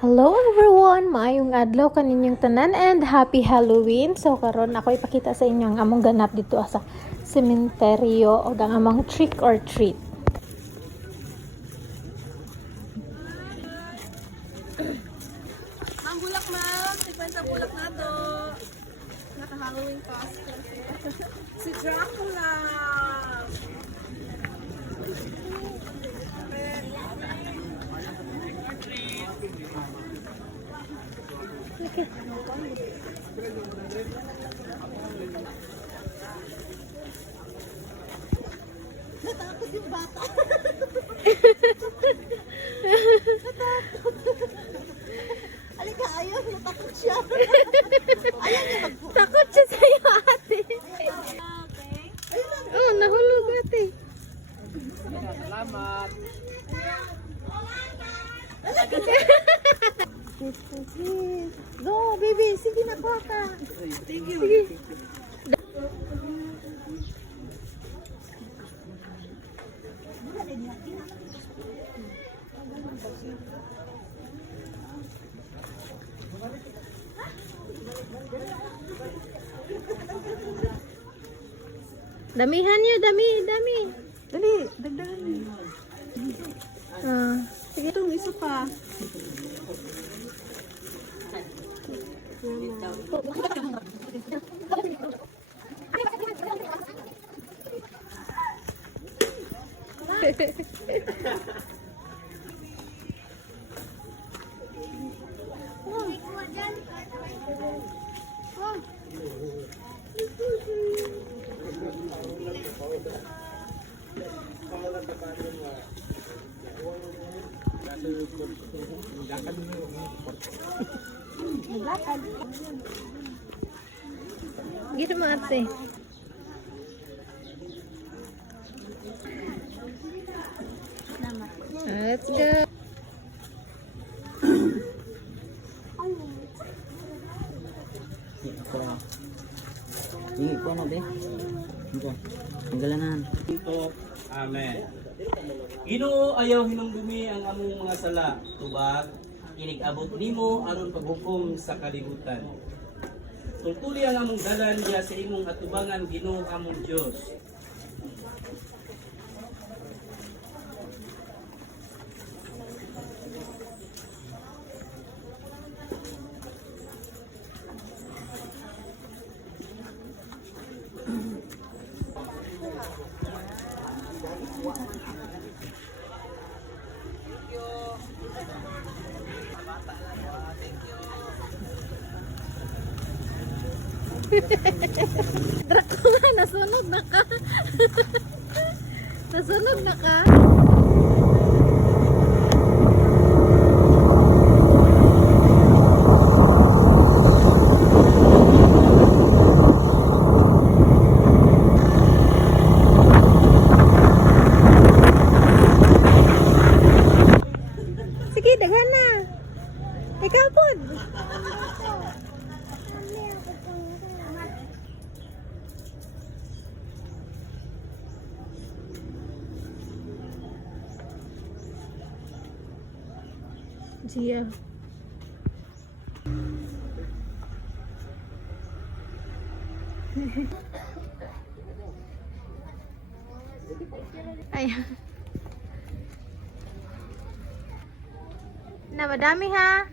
Hello everyone! Maayong adlaw kaninyong tanan and happy Halloween! So karon ako ipakita sa inyo ang among ganap dito sa sementeryo o ang among trick or treat. Ang bulak ma'am, sigpan sa bulak na to. Naka-Halloween costume. Si Dracula. Natakot yung bata. Alika, ayaw, natakot siya. Ayaw niya mag- Takot siya sa'yo ate! Okay. Oh, nahulog ate! Salamat. Go, baby. Sige na, kuha ka. Thank you. Sige. Damihan niyo, dami. Dali, dagdagan mo. Ah, Sige, itong isa pa. Gito mo ate. Let's go. Sige, ko na be. Ito. Tanggalan. Ito, amen. Ginoo ayaw hinumdumi ang among mga sala, tubag, inig-abot nimo aron paghukom sa kalibutan. Tultuli ang among dalan diya sa imong atubangan, Ginoo among Dios. Dracula, nasunog na ka. Nasunog na ka. Sige, daghan na. Ikaw po. Gia. Ay. Na madami ha.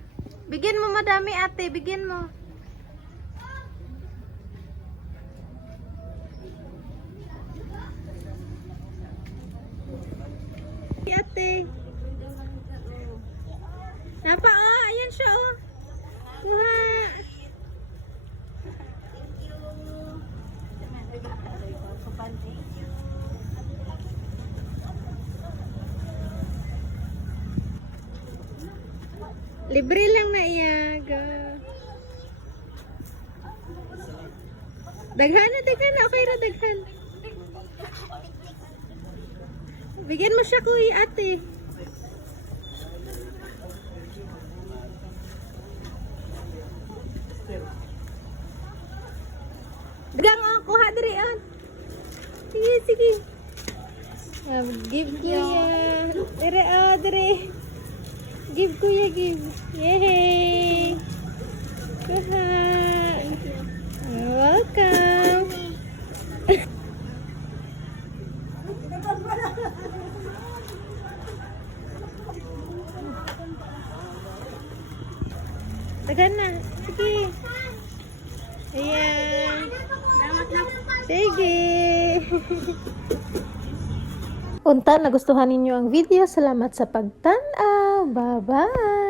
Bigyan mo madami ate, bigyan mo. Ate. Napa, oh, ayan siya, oh. Kuha. Libre lang na iyaga. Daghan na. Okay ra, daghan. Bigyan mo siya, kuya, ate. Dagang, oh, kuha diri, ah. Sige. Give kuya. Dire, oh, dire. Give, kuya, give. Yay! Kuha. You're welcome. Tagan na. Sige. Ayan. Sige. Unta, nagustuhan ninyo ang video. Salamat sa pagtanaw. Bye-bye.